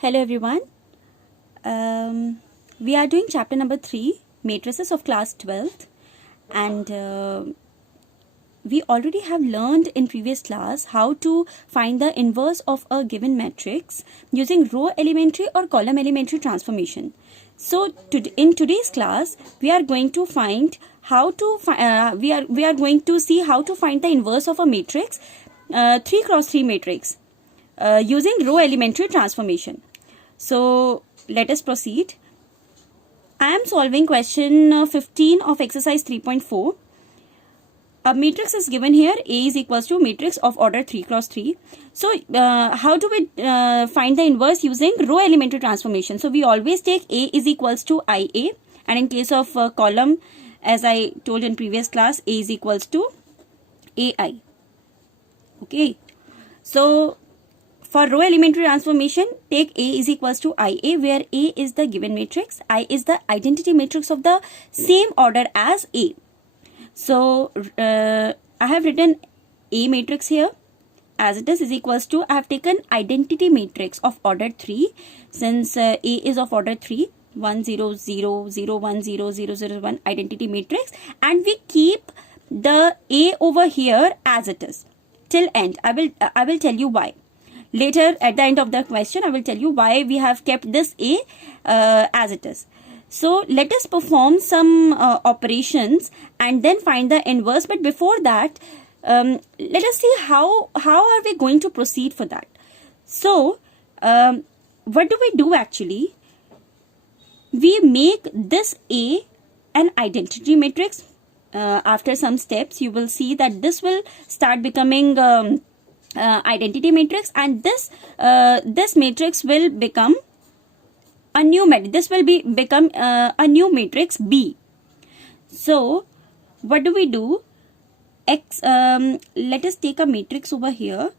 Hello everyone. We are doing chapter number 3, matrices of class 12th, and we already have learned in previous class how to find the inverse of a given matrix using row elementary or column elementary transformation. So in today's class we are going to find how to we are going to see how to find the inverse of a matrix 3 cross 3 matrix using row elementary transformation. So let us proceed. I am solving question 15 of exercise 3.4. A matrix is given here. A is equals to matrix of order 3 cross 3. So how do we find the inverse using row elementary transformation? So we always take A is equals to IA, and in case of column, as I told in previous class, A is equals to AI. Okay. So for row elementary transformation, take A is equals to IA, where A is the given matrix, I is the identity matrix of the same order as A. So I have written A matrix here as it is equals to, I have taken identity matrix of order 3, since A is of order 3, 1 0 0 0 1 0 0 0 1 identity matrix, and we keep the A over here as it is till end. I will tell you why. Later, at the end of the question, I will tell you why we have kept this A as it is. So, let us perform some operations and then find the inverse. But before that, let us see how are we going to proceed for that. So, what do we do actually? We make this A an identity matrix. After some steps, you will see that this will start becoming identity matrix, and this matrix will become a new matrix. This will become a new matrix B. So what do we do? Let us take a matrix over here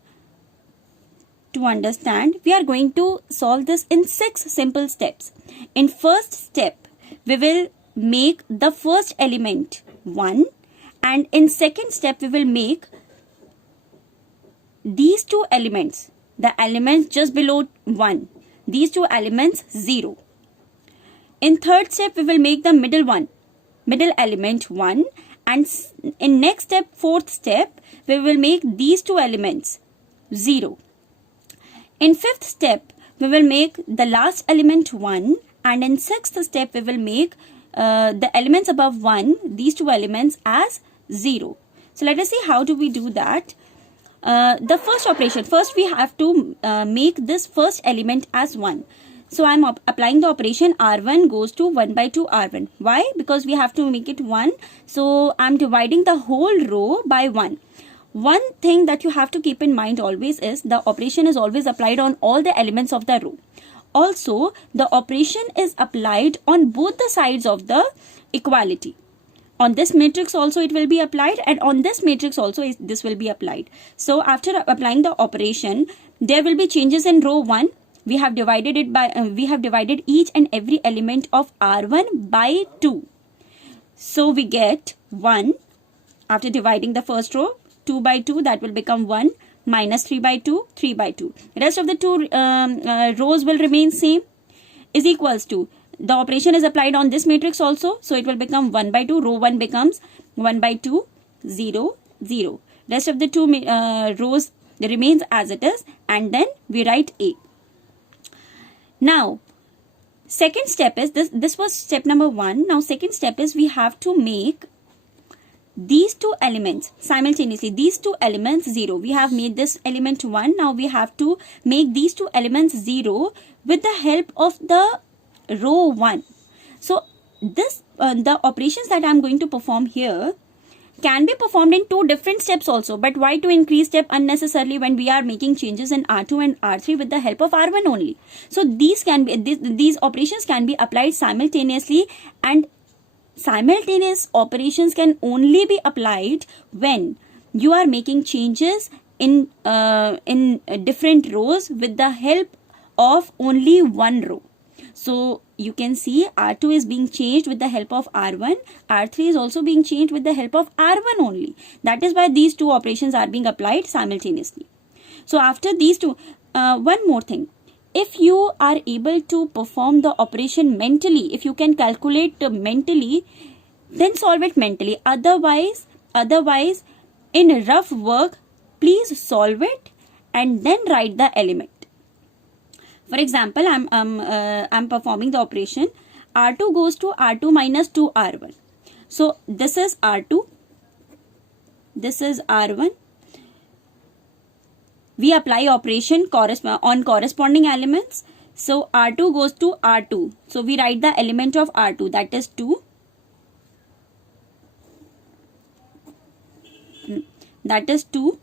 to understand. We are going to solve this in 6 simple steps. In first step, we will make the first element 1, and in second step we will make these two elements, the elements just below 1, these two elements 0. In third step, we will make the middle element 1, and in next step, fourth step, we will make these two elements 0. In fifth step, we will make the last element 1, and in sixth step, we will make the elements above 1, these two elements as 0. So let us see how do we do that. The first operation, first we have to make this first element as 1. So I am applying the operation R1 goes to 1 by 2 R1. Why? Because we have to make it 1. So I am dividing the whole row by 1. One thing that you have to keep in mind always is the operation is always applied on all the elements of the row. Also, the operation is applied on both the sides of the equality. On this matrix also it will be applied, and on this matrix also this will be applied. So after applying the operation, there will be changes in row 1. We have divided it by we have divided each and every element of R1 by 2. So we get 1 after dividing the first row. 2 by 2, that will become 1, minus 3 by 2, 3 by 2. The rest of the two rows will remain same, is equals to, the operation is applied on this matrix also, so it will become 1 by 2. Row 1 becomes 1 by 2, 0, 0. Rest of the two rows remains as it is, and then we write A. Now, second step is, this was step number 1. Now, second step is we have to make these two elements simultaneously. These two elements 0. We have made this element 1. Now, we have to make these two elements 0 with the help of the row 1. So this the operations that I am going to perform here can be performed in 2 different steps also, but why to increase step unnecessarily when we are making changes in R2 and R3 with the help of R1 only? So these operations can be applied simultaneously, and simultaneous operations can only be applied when you are making changes in different rows with the help of only one row. So you can see R2 is being changed with the help of R1. R3 is also being changed with the help of R1 only. That is why these two operations are being applied simultaneously. So after these two, one more thing. if you are able to perform the operation mentally, if you can calculate mentally, then solve it mentally. Otherwise, in rough work, please solve it and then write the element. For example, I'm performing the operation. R2 goes to R2 minus 2 R1. So this is R2. This is R1. We apply operation on corresponding elements. So R2 goes to R2. So we write the element of R2, that is 2. That is 2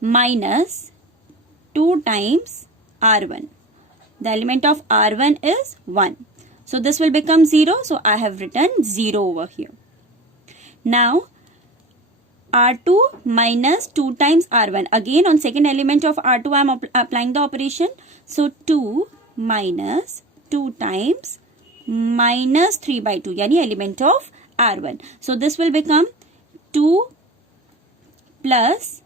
minus 2 times R1. The element of R1 is 1. So this will become 0. So I have written 0 over here. Now R2 minus 2 times R1. Again on second element of R2 I am applying the operation. So 2 minus 2 times minus 3 by 2, yani element of R1. So this will become 2 plus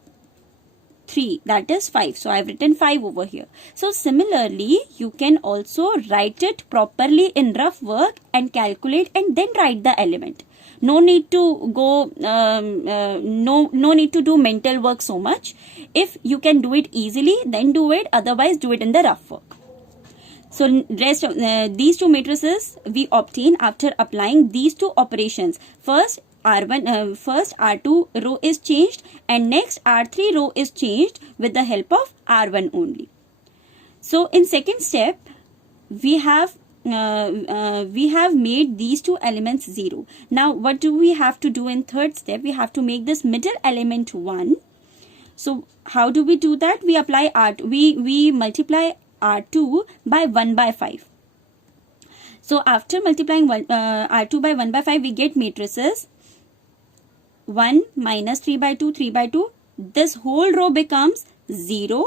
3, that is 5. So I have written 5 over here. So similarly, you can also write it properly in rough work and calculate and then write the element. No need to go, no need to do mental work so much. If you can do it easily, then do it. Otherwise, do it in the rough work. So rest of these two matrices we obtain after applying these two operations. First R2 row is changed and next R3 row is changed with the help of R1 only. So in second step, we have made these two elements 0. Now what do we have to do in third step? We have to make this middle element 1. So how do we do that? We apply we multiply R2 by 1 by 5. So after multiplying R2 by 1 by 5, we get matrices 1 minus 3 by 2, 3 by 2. This whole row becomes 0.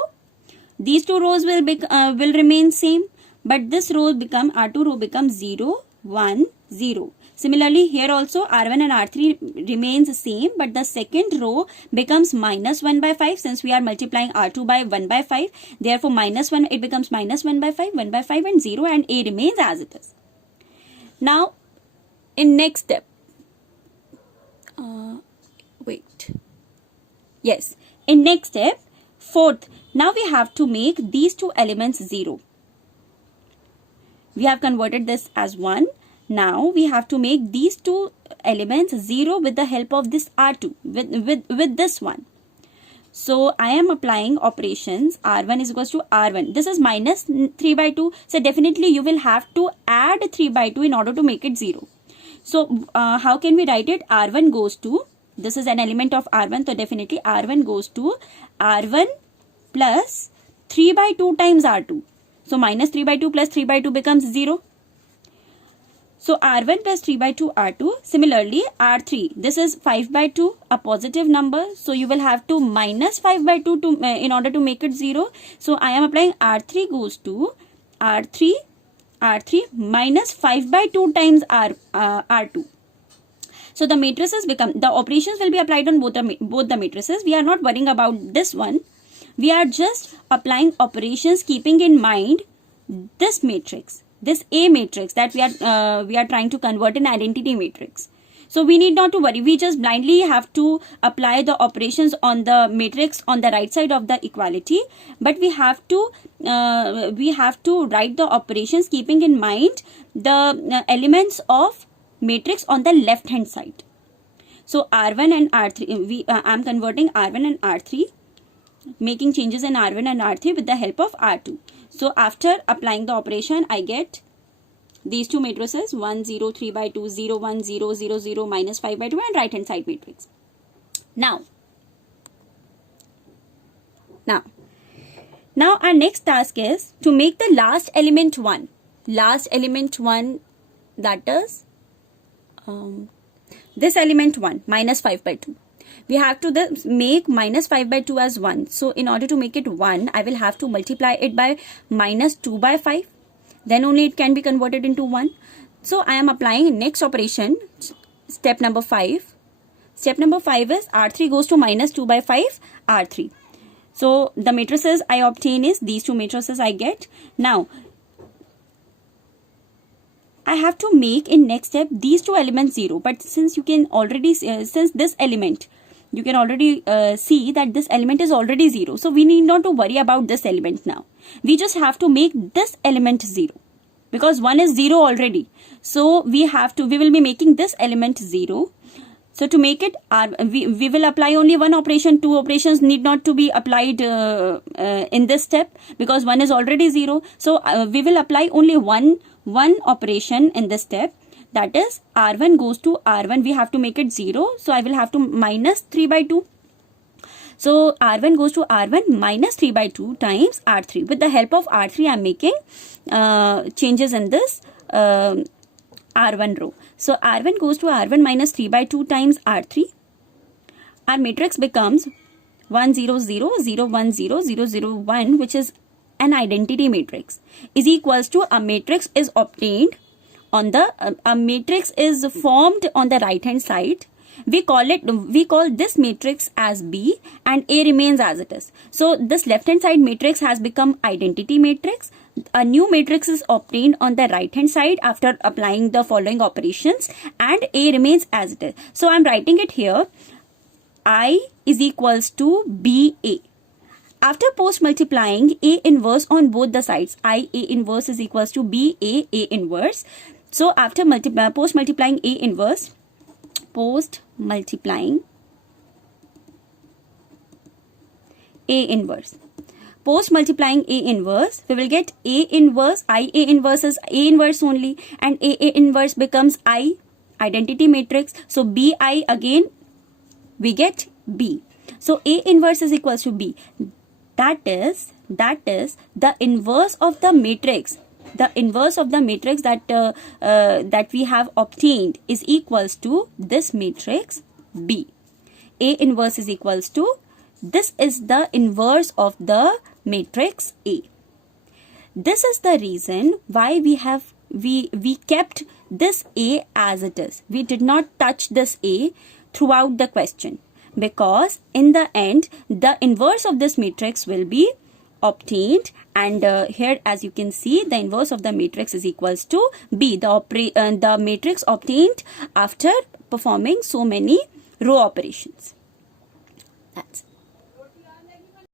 These two rows will remain same, but this row R2 row becomes 0, 1, 0. Similarly, here also R1 and R3 remains same, but the second row becomes minus 1 by 5 since we are multiplying R2 by 1 by 5. Therefore, minus 1, it becomes minus 1 by 5, 1 by 5 and 0, and A remains as it is. Now, in next step, in next step, fourth, now we have to make these two elements 0. We have converted this as 1. Now we have to make these two elements 0 with the help of this R2, with this one. So I am applying operations. R1 is equals to R1. This is minus 3 by 2. So definitely you will have to add 3 by 2 in order to make it 0. So how can we write it? R1 goes to, this is an element of R1. So definitely R1 goes to R1 plus 3 by 2 times R2. So minus 3 by 2 plus 3 by 2 becomes 0. So R1 plus 3 by 2 R2. Similarly, R3. This is 5 by 2, a positive number. So you will have to minus 5 by 2 to, in order to make it 0. So I am applying R3 goes to R3 minus 5 by 2 times R2. So the matrices become, the operations will be applied on both the matrices. We are not worrying about this one. We are just applying operations keeping in mind this matrix, this A matrix that we are trying to convert in identity matrix. So we need not to worry. We just blindly have to apply the operations on the matrix on the right side of the equality. But we have to write the operations keeping in mind the elements of matrix on the left hand side. So R1 and R3, I am converting R1 and R3, making changes in R1 and R3 with the help of R2. So after applying the operation, I get these two matrices 1, 0, 3 by 2, 0, 1, 0, 0, 0, minus 5 by 2 and right hand side matrix. Now our next task is to make the last element 1. Last element 1, that is this element 1, minus 5 by 2. We have to make minus 5 by 2 as 1. So in order to make it 1, I will have to multiply it by minus 2 by 5. Then only it can be converted into 1. So I am applying next operation, step number 5. Step number 5 is R3 goes to minus 2 by 5, R3. So the matrices I obtain is these two matrices I get. Now I have to make in next step these two elements 0, but since you can already since this element you can already see that this element is already 0, so we need not to worry about this element now. We just have to make this element 0 because 1 is 0 already. So we will be making this element 0. So to make it, we will apply only one operation. Two operations need not to be applied in this step because 1 is already 0. So we will apply only one operation in this step. That is R1 goes to R1. We have to make it 0. So I will have to minus 3 by 2. So R1 goes to R1 minus 3 by 2 times R3. With the help of R3, I am making changes in this R1 row. So R1 goes to R1 minus 3 by 2 times R3. Our matrix becomes 1 0 0 0 1 0 0 0 1, which is an identity matrix, is equals to a matrix is obtained on the a matrix is formed on the right hand side. We call this matrix as B and A remains as it is. So this left hand side matrix has become identity matrix. A new matrix is obtained on the right hand side after applying the following operations and A remains as it is. So I am writing it here. I is equals to BA. After post multiplying A inverse on both the sides, I A inverse is equals to B A inverse. So after post multiplying A inverse, post multiplying A inverse, we will get A inverse. I A inverse is A inverse only, and A inverse becomes I, identity matrix. So BI again we get B. So A inverse is equals to B. That is the inverse of the matrix. The inverse of the matrix that we have obtained is equals to this matrix B. A inverse is equals to, this is the inverse of the matrix A. This is the reason why we kept this A as it is. We did not touch this A throughout the question, because in the end the inverse of this matrix will be obtained, and here as you can see the inverse of the matrix is equals to B, the matrix obtained after performing so many row operations. That's it.